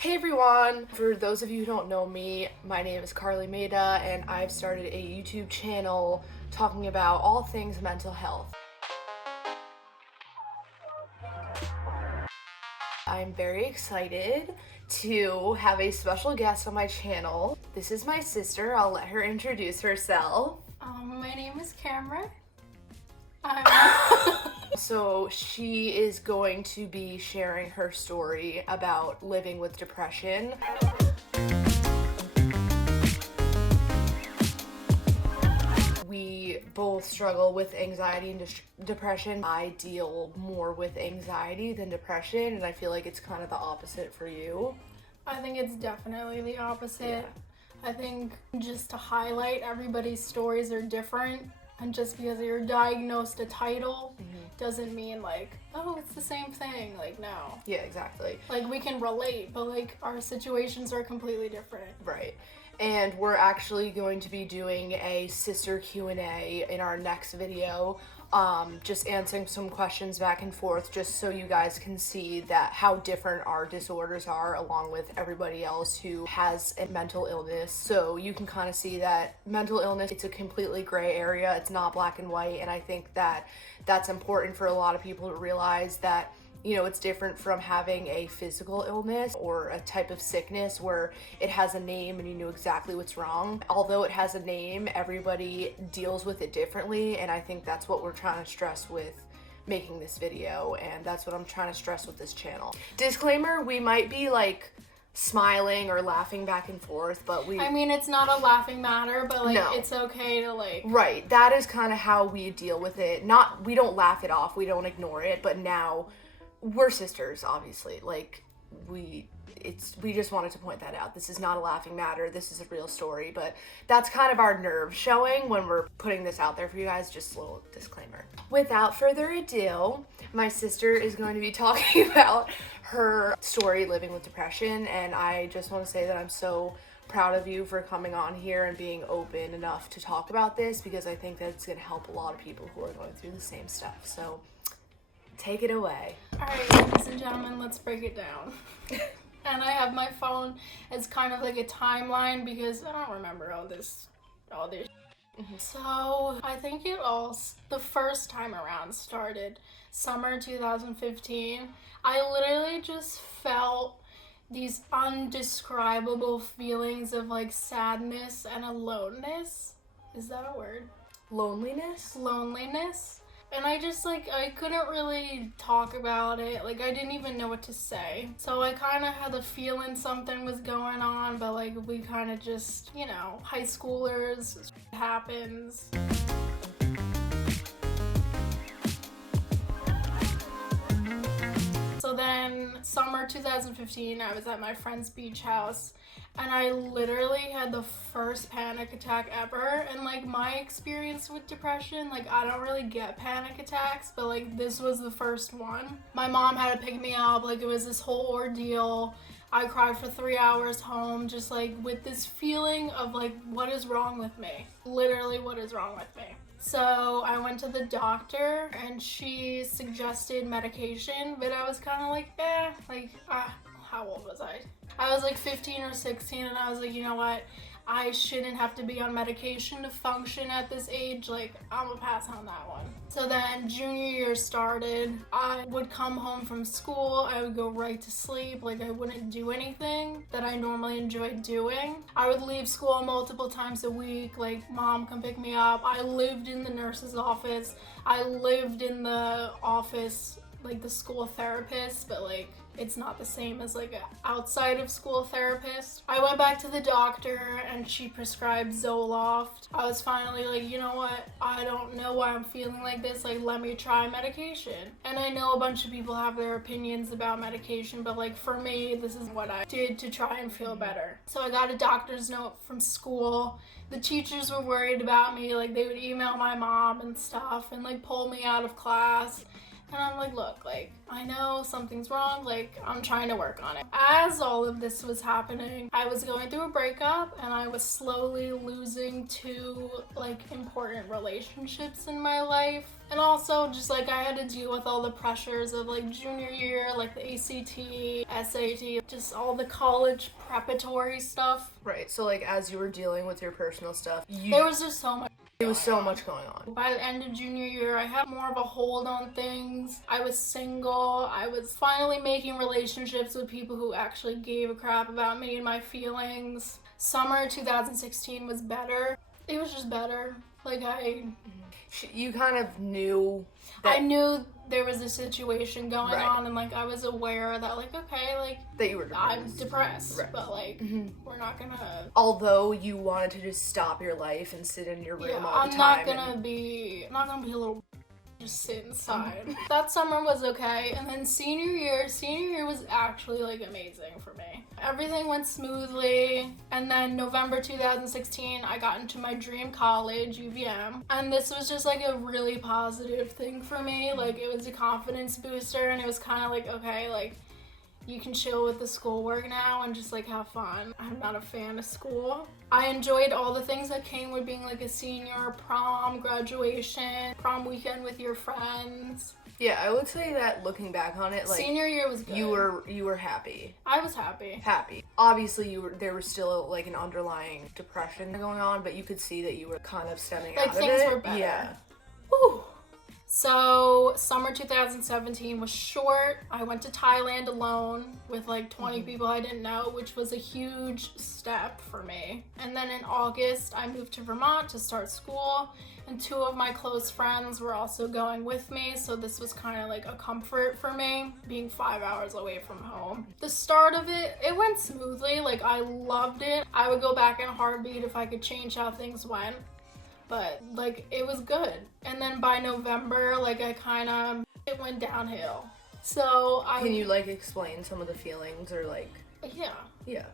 Hey everyone! For those of you who don't know me, my name is Carlye and I've started a YouTube channel talking about all things mental health. I'm very excited to have a special guest on my channel. This is my sister. I'll let her introduce herself. My name is Cameron. So she is going to be sharing her story about living with depression. We both struggle with anxiety and depression. I deal more with anxiety than depression, and I feel like it's kind of the opposite for you. I think it's definitely the opposite. Yeah. I think just to highlight, everybody's stories are different, and just because you're diagnosed a title doesn't mean like, oh, it's the same thing. Like, no. Yeah, exactly. Like, we can relate, but like our situations are completely different. Right. And we're actually going to be doing a sister Q&A in our next video, just answering some questions back and forth, just so you guys can see that how different our disorders are along with everybody else who has a mental illness. So you can kind of see that mental illness, it's a completely gray area. It's not black and white. And I think that that's important for a lot of people to realize that, you know, it's different from having a physical illness or a type of sickness where it has a name and you know exactly what's wrong. Although it has a name, everybody deals with it differently, and I think that's what we're trying to stress with making this video, and that's what I'm trying to stress with this channel. Disclaimer, we might be like smiling or laughing back and forth, but I mean, it's not a laughing matter, but like, No. It's okay to like... Right, that is kind of how we deal with it. We don't laugh it off, we don't ignore it, but now we're sisters, obviously. Like, we just wanted to point that out. This is not a laughing matter. This is a real story, but that's kind of our nerve showing when we're putting this out there for you guys. Just a little disclaimer. Without further ado, my sister is going to be talking about her story living with depression, and I just want to say that I'm so proud of you for coming on here and being open enough to talk about this, because I think that it's going to help a lot of people who are going through the same stuff. So take it away. Alright, ladies and gentlemen, let's break it down. And I have my phone as kind of like a timeline because I don't remember all this. So I think the first time around started summer 2015. I literally just felt these undescribable feelings of like sadness and aloneness. Is that a word? Loneliness? Loneliness. And I just I couldn't really talk about it. Like, I didn't even know what to say. So I kind of had the feeling something was going on, but like we kind of just, you know, high schoolers, happens. So then summer 2015, I was at my friend's beach house, and I literally had the first panic attack ever. And like, my experience with depression, like, I don't really get panic attacks, but like, this was the first one. My mom had to pick me up. Like, it was this whole ordeal. I cried for 3 hours home, just like with this feeling of like, what is wrong with me? Literally, what is wrong with me? So I went to the doctor and she suggested medication, but I was kind of like, how old was I? I was like 15 or 16, and I was like, you know what? I shouldn't have to be on medication to function at this age. Like, I'm gonna pass on that one. So then junior year started. I would come home from school. I would go right to sleep. Like, I wouldn't do anything that I normally enjoyed doing. I would leave school multiple times a week. Like, mom come pick me up. I lived in the nurse's office. I lived in the office, like the school therapist, but like, it's not the same as like an outside of school therapist. I went back to the doctor and she prescribed Zoloft. I was finally like, you know what? I don't know why I'm feeling like this. Like, let me try medication. And I know a bunch of people have their opinions about medication, but like, for me, this is what I did to try and feel better. So I got a doctor's note from school. The teachers were worried about me. Like, they would email my mom and stuff and like pull me out of class. And I'm like, look, like, I know something's wrong, like, I'm trying to work on it. As all of this was happening, I was going through a breakup and I was slowly losing two, like, important relationships in my life. And also, just, like, I had to deal with all the pressures of, like, junior year, like, the ACT, SAT, just all the college preparatory stuff. Right, so, like, as you were dealing with your personal stuff, There was just so much. It was so much going on. By the end of junior year, I had more of a hold on things. I was single. I was finally making relationships with people who actually gave a crap about me and my feelings. Summer 2016 was better. It was just better. Like, You kind of knew that... I knew there was a situation going Right. on, and, like, I was aware that, like, okay, like... That you were depressed. I'm depressed, Right. but, like, we're not gonna... Although you wanted to just stop your life and sit in your room all the time. I'm not gonna be a little just sit inside. That summer was okay, and then senior year was actually, like, amazing for me. Everything went smoothly, and then November 2016, I got into my dream college, UVM, and this was just, like, a really positive thing for me. Like, it was a confidence booster, and it was kind of like, okay, like, you can chill with the schoolwork now and just, like, have fun. I'm not a fan of school. I enjoyed all the things that came with being, like, a senior, prom, graduation, prom weekend with your friends. Yeah, I would say that looking back on it, like... Senior year was good. You were happy. I was happy. Happy. Obviously, there was still, like, an underlying depression going on, but you could see that you were kind of stemming out of it. Like, things were better. Yeah. Woo! So, summer 2017 was short. I went to Thailand alone with, like, 20 people I didn't know, which was a huge step for me. And then in August, I moved to Vermont to start school, and two of my close friends were also going with me, so this was kind of like a comfort for me, being 5 hours away from home. The start of it went smoothly. Like, I loved it. I would go back in a heartbeat if I could change how things went. But, like, it was good. And then by November, like, it went downhill. So Can you, like, explain some of the feelings or, like... Yeah. Yeah.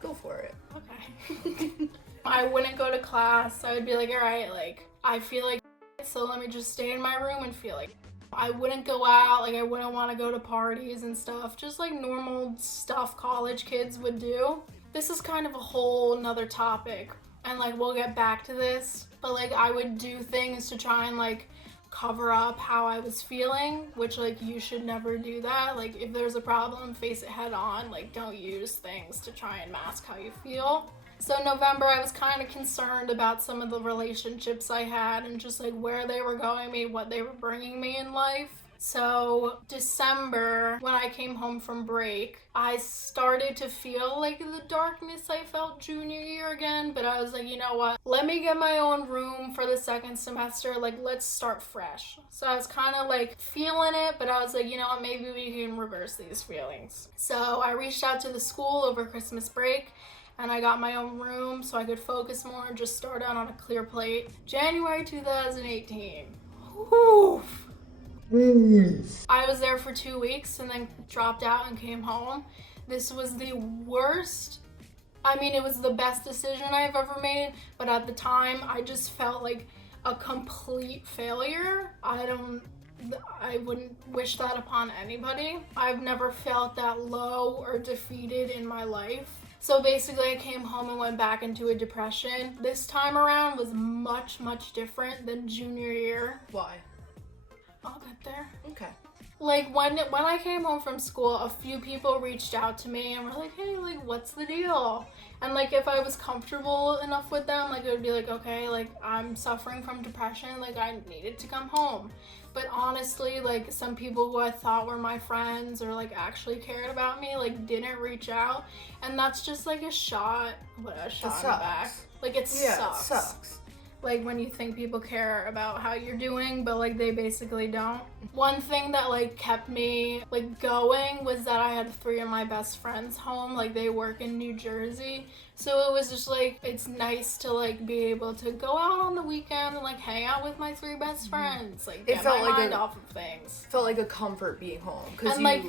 Go for it. Okay. I wouldn't go to class. I would be like, all right, like, I feel like so let me just stay in my room and feel like I wouldn't go out. Like, I wouldn't want to go to parties and stuff. Just, like, normal stuff college kids would do. This is kind of a whole nother topic. And, like, we'll get back to this. But, like, I would do things to try and, like, cover up how I was feeling, which, like, you should never do that. Like, if there's a problem, face it head on. Like, don't use things to try and mask how you feel. So November, I was kind of concerned about some of the relationships I had and just, like, where they were going me, what they were bringing me in life. So December, when I came home from break, I started to feel like the darkness I felt junior year again, but I was like, you know what? Let me get my own room for the second semester. Like, let's start fresh. So I was kind of like feeling it, but I was like, you know what? Maybe we can reverse these feelings. So I reached out to the school over Christmas break, and I got my own room so I could focus more and just start out on a clear plate. January 2018. Whew. I was there for 2 weeks and then dropped out and came home. This was the worst. I mean, it was the best decision I've ever made, but at the time, I just felt like a complete failure. I wouldn't wish that upon anybody. I've never felt that low or defeated in my life. So basically, I came home and went back into a depression. This time around was much, much different than junior year. Why? I'll get there. Okay. Like, when I came home from school, a few people reached out to me and were like, hey, like, what's the deal? And, like, if I was comfortable enough with them, like, it would be like, okay, like, I'm suffering from depression, like, I needed to come home. But honestly, like, some people who I thought were my friends or, like, actually cared about me, like, didn't reach out. And that's just, like, a shot in the back. Like, it sucks. It sucks. Like, when you think people care about how you're doing, but, like, they basically don't. One thing that, like, kept me, like, going was that I had 3 of my best friends home. Like, they work in New Jersey. So it was just, like, it's nice to, like, be able to go out on the weekend and, like, hang out with my 3 best friends. Like, get my mind off of things. Felt like a comfort being home. Because you like,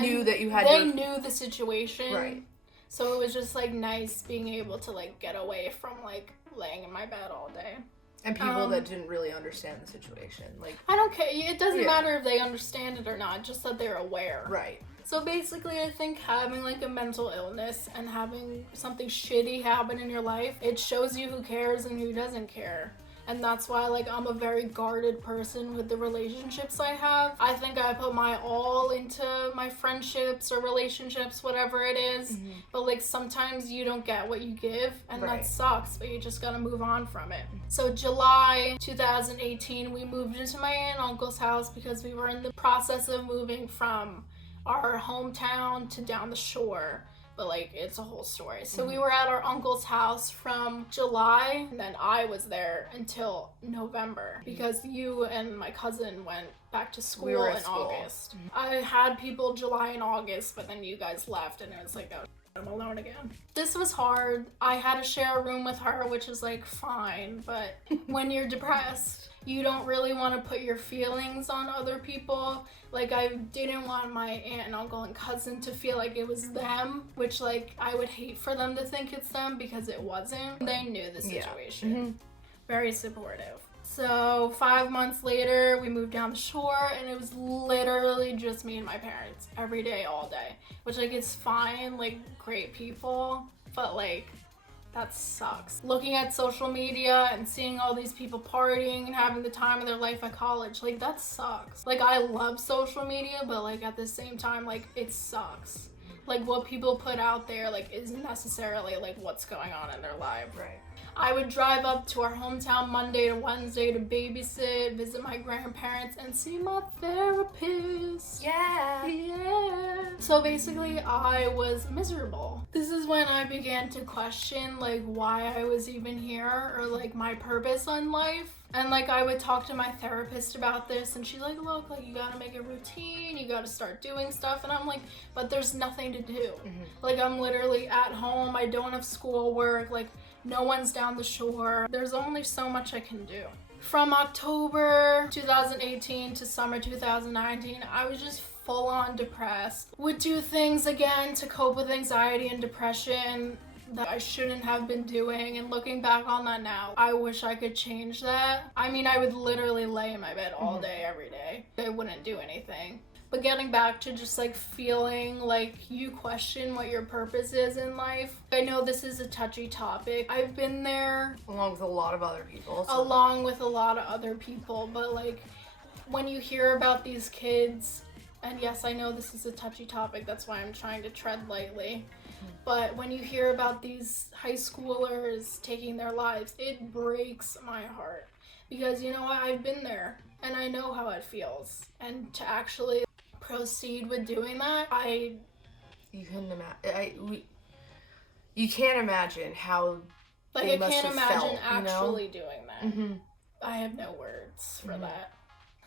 knew that you had They knew the situation. Right. So it was just, like, nice being able to, like, get away from, like, laying in my bed all day. And people that didn't really understand the situation. Like, I don't care. It doesn't matter if they understand it or not, just that they're aware. Right. So basically, I think having like a mental illness and having something shitty happen in your life, it shows you who cares and who doesn't care. And that's why, like, I'm a very guarded person with the relationships I have. I think I put my all into my friendships or relationships, whatever it is. Mm-hmm. But, like, sometimes you don't get what you give, and that sucks, but you just gotta move on from it. So, July 2018, we moved into my aunt and uncle's house because we were in the process of moving from our hometown to down the shore. But, like, it's a whole story. So we were at our uncle's house from July, and then I was there until November because you and my cousin went back to school in August. I had people July and August, but then you guys left, and it was like, oh, I'm alone again. This was hard. I had to share a room with her, which is, like, fine, but when you're depressed, you don't really want to put your feelings on other people. Like, I didn't want my aunt and uncle and cousin to feel like it was them, which, like, I would hate for them to think it's them because it wasn't. They knew the situation. Yeah. Mm-hmm. Very supportive. So 5 months later, we moved down the shore, and it was literally just me and my parents every day, all day. Which, like, it's fine, like, great people, but, like, that sucks. Looking at social media and seeing all these people partying and having the time of their life at college, like, that sucks. Like, I love social media, but, like, at the same time, like, it sucks. Like, what people put out there, like, isn't necessarily, like, what's going on in their life. Right. I would drive up to our hometown Monday to Wednesday to babysit, visit my grandparents, and see my therapist. Yeah. So basically, I was miserable. This is when I began to question, like, why I was even here, or, like, my purpose in life. And, like, I would talk to my therapist about this, and she's like, look, like, you gotta make a routine, you gotta start doing stuff. And I'm like, but there's nothing to do. Mm-hmm. Like, I'm literally at home, I don't have schoolwork, like, no one's down the shore. There's only so much I can do. From October 2018 to summer 2019, I was just full on depressed. Would do things again to cope with anxiety and depression that I shouldn't have been doing, and looking back on that now, I wish I could change that. I mean, I would literally lay in my bed all day, every day. I wouldn't do anything. But getting back to just, like, feeling like you question what your purpose is in life. I know this is a touchy topic. I've been there. Along with a lot of other people. Along with a lot of other people. But, like, when you hear about these kids, and yes, I know this is a touchy topic, that's why I'm trying to tread lightly. But when you hear about these high schoolers taking their lives, it breaks my heart. Because, you know what, I've been there, and I know how it feels. And to actually proceed with doing that, you couldn't imagine. You can't imagine how. Like, they I must can't have imagine felt, actually doing that. Mm-hmm. I have no words for that.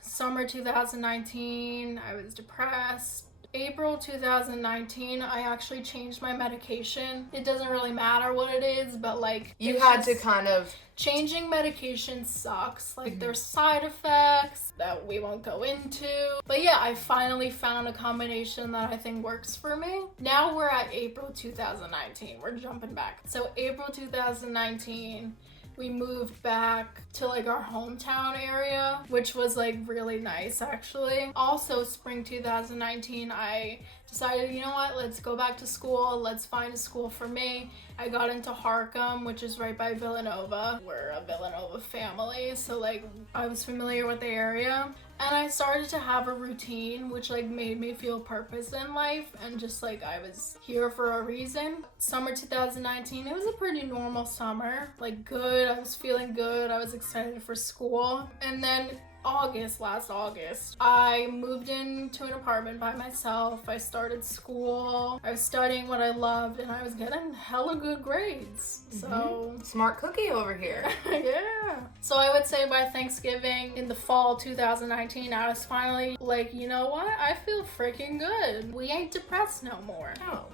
Summer 2019, I was depressed. April 2019, I actually changed my medication. It doesn't really matter what it is, but, like, you had to kind of. Changing medication sucks. Like, there's side effects that we won't go into. But yeah, I finally found a combination that I think works for me. Now we're at April 2019. We're jumping back. So April 2019, we moved back to, like, our hometown area, which was, like, really nice, actually. Also, spring 2019, I decided, you know what, let's go back to school. Let's find a school for me. I got into Harcum, which is right by Villanova. We're a Villanova family, so, like, I was familiar with the area. And I started to have a routine, which, like, made me feel purpose in life, and just, like, I was here for a reason. Summer 2019, it was a pretty normal summer. Like, good, I was feeling good, I was excited for school. And then last August, I moved into an apartment by myself. I started school. I was studying what I loved, and I was getting hella good grades. So smart cookie over here. Yeah. So I would say by Thanksgiving in the fall 2019, I was finally like, you know what? I feel freaking good. We ain't depressed no more. No.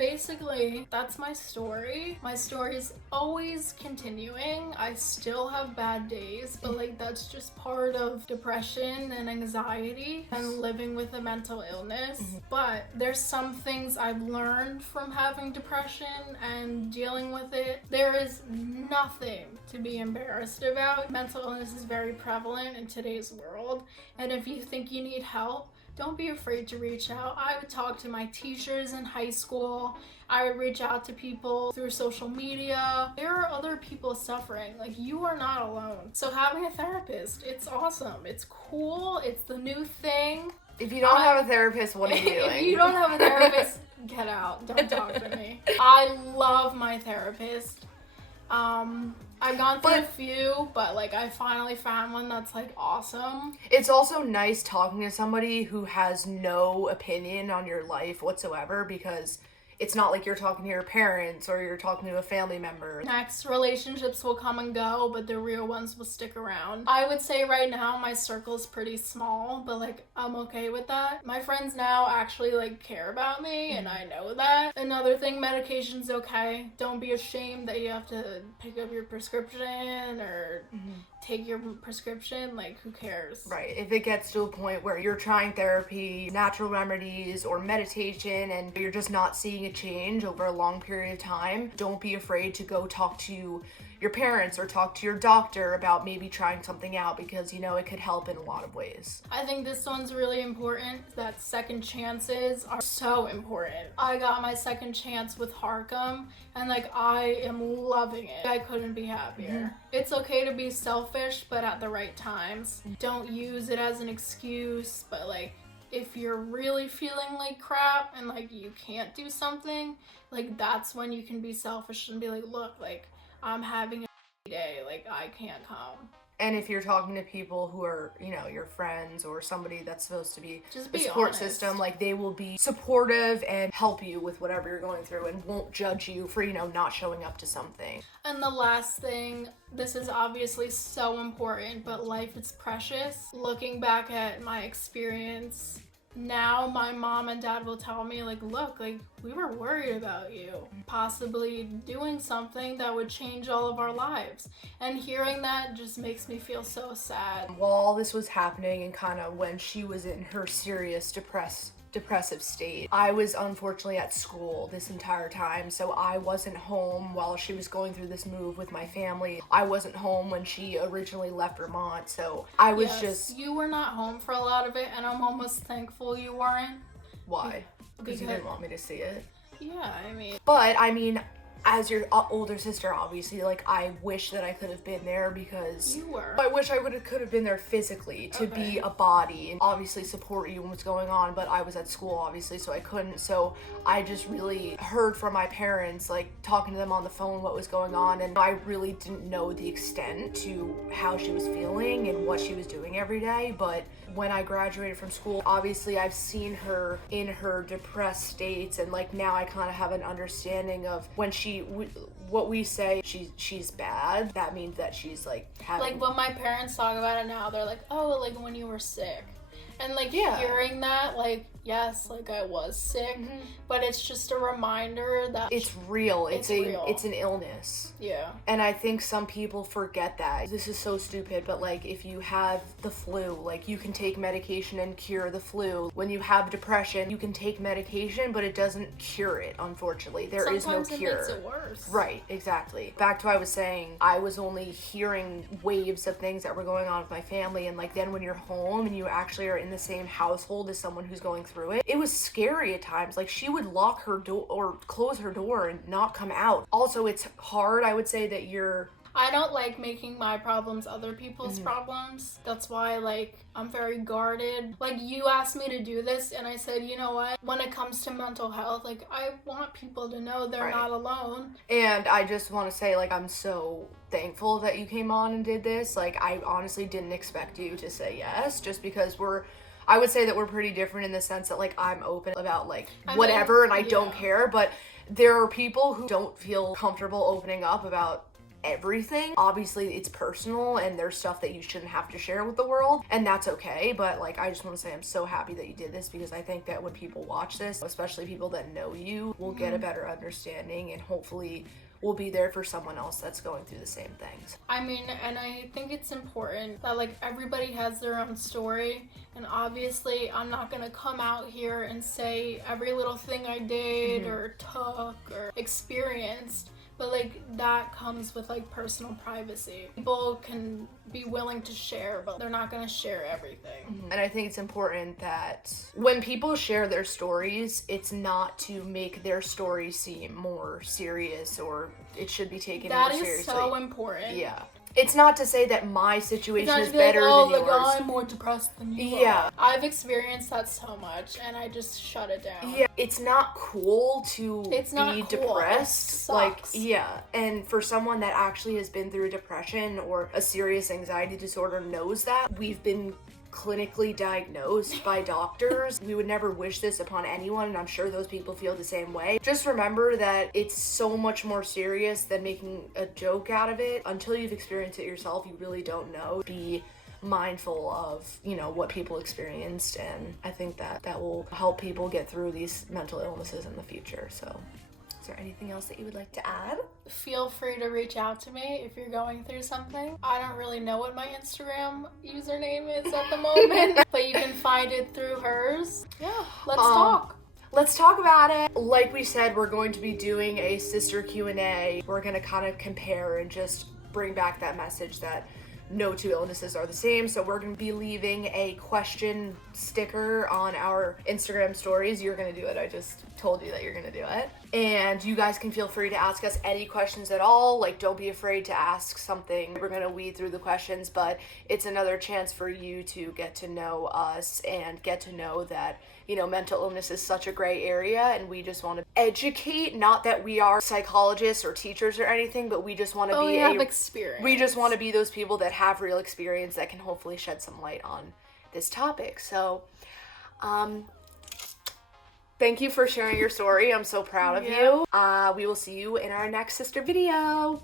basically, that's my story. My story is always continuing. I still have bad days, but like that's just part of depression and anxiety and living with a mental illness. But there's some things I've learned from having depression and dealing with it. There is nothing to be embarrassed about. Mental illness is very prevalent in today's world, and if you think you need help, don't be afraid to reach out. I would talk to my teachers in high school. I would reach out to people through social media. There are other people suffering. Like, you are not alone. So having a therapist, it's awesome. It's cool. It's the new thing. If you don't have a therapist, what are you doing? If you don't have a therapist, get out. Don't talk to me. I love my therapist. I've gone through a few, but like I finally found one that's like awesome. It's also nice talking to somebody who has no opinion on your life whatsoever, because it's not like you're talking to your parents or you're talking to a family member. Next, relationships will come and go, but the real ones will stick around. I would say right now my circle is pretty small, but like I'm okay with that. My friends now actually like care about me, and I know that. Another thing, medication's okay. Don't be ashamed that you have to pick up your prescription or take your prescription. Like, who cares? Right. If it gets to a point where you're trying therapy, natural remedies, or meditation, and you're just not seeing a change over a long period of time, don't be afraid to go talk to your parents or talk to your doctor about maybe trying something out, because you know it could help in a lot of ways. I think this one's really important, that second chances are so important. I got my second chance with Harcum, and like I am loving it. I couldn't be happier. It's okay to be selfish, but at the right times. Don't use it as an excuse, but like if you're really feeling like crap and like you can't do something, like that's when you can be selfish and be like, look, like I'm having a day, like I can't come. And if you're talking to people who are, you know, your friends or somebody that's supposed to be just a be support honest. system, like they will be supportive and help you with whatever you're going through and won't judge you for, you know, not showing up to something. And the last thing, this is obviously so important, but life is precious. Looking back at my experience, now my mom and dad will tell me like, look, like we were worried about you possibly doing something that would change all of our lives, and hearing that just makes me feel so sad. While all this was happening and kind of when she was in her serious depressive state, I was unfortunately at school this entire time, so I wasn't home while she was going through this move with my family. I wasn't home when she originally left Vermont, so I was just... You were not home for a lot of it, and I'm almost thankful you weren't. Why? Because you didn't want me to see it? Yeah, I mean... But, I mean, as your older sister, obviously, like, I wish that I could have been there, because you were. I wish I could have been there physically to be a body and obviously support you and what's going on, but I was at school, obviously, so I couldn't. So I just really heard from my parents, like, talking to them on the phone what was going on, and I really didn't know the extent to how she was feeling and what she was doing every day. But when I graduated from school, obviously I've seen her in her depressed states, and like now I kind of have an understanding of when what we say she's bad, that means that she's like having... Like when my parents talk about it now, they're like, oh, like when you were sick. And like hearing that, like, yes, like I was sick, but it's just a reminder that it's real. It's an illness. Yeah. And I think some people forget that. This is so stupid, but like if you have the flu, like you can take medication and cure the flu. When you have depression, you can take medication, but it doesn't cure it, unfortunately. There is no cure. Sometimes it makes it worse. Right, exactly. Back to what I was saying, I was only hearing waves of things that were going on with my family, and like then when you're home and you actually are in the same household as someone who's going through it, it was scary at times. Like she would lock her door or close her door and not come out. Also, it's hard, I would say, that I don't like making my problems other people's problems. That's why, like, I'm very guarded. Like, you asked me to do this, and I said, you know what? When it comes to mental health, like, I want people to know they're not alone. And I just want to say, like, I'm so thankful that you came on and did this. Like, I honestly didn't expect you to say yes, just because I would say that we're pretty different in the sense that, like, I'm open about, like, whatever, and I don't care, but there are people who don't feel comfortable opening up about everything. Obviously it's personal and there's stuff that you shouldn't have to share with the world, and that's okay, but like I just want to say I'm so happy that you did this, because I think that when people watch this, especially people that know you, will get a better understanding, and hopefully will be there for someone else that's going through the same things. I mean, and I think it's important that like everybody has their own story, and obviously I'm not gonna come out here and say every little thing I did or took or experienced, but like that comes with like personal privacy. People can be willing to share, but they're not gonna share everything. And I think it's important that when people share their stories, it's not to make their story seem more serious, or it should be taken more seriously. That is so important. Yeah. It's not to say that my situation is Like, better than yours. Oh, I'm more depressed than you are. I've experienced that so much, and I just shut it down. Yeah, it's not cool to be depressed. Like, yeah, and for someone that actually has been through depression or a serious anxiety disorder knows that. We've been clinically diagnosed by doctors. We would never wish this upon anyone, and I'm sure those people feel the same way. Just remember that it's so much more serious than making a joke out of it. Until you've experienced it yourself, you really don't know. Be mindful of, you know, what people experienced, and I think that will help people get through these mental illnesses in the future. So is there anything else that you would like to add? Feel free to reach out to me if you're going through something. I don't really know what my Instagram username is at the moment, but you can find it through hers. Yeah, let's talk. Let's talk about it. Like we said, we're going to be doing a sister Q&A. We're going to kind of compare and just bring back that message that no two illnesses are the same. So we're going to be leaving a question sticker on our Instagram stories. You're going to do it. I just told you that you're going to do it. And you guys can feel free to ask us any questions at all. Like, don't be afraid to ask something. We're going to weed through the questions, but it's another chance for you to get to know us and get to know that, you know, mental illness is such a gray area, and we just want to educate. Not that we are psychologists or teachers or anything, but we just want to experience. We just want to be those people that have real experience that can hopefully shed some light on this topic. So, thank you for sharing your story. I'm so proud of you. We will see you in our next sister video.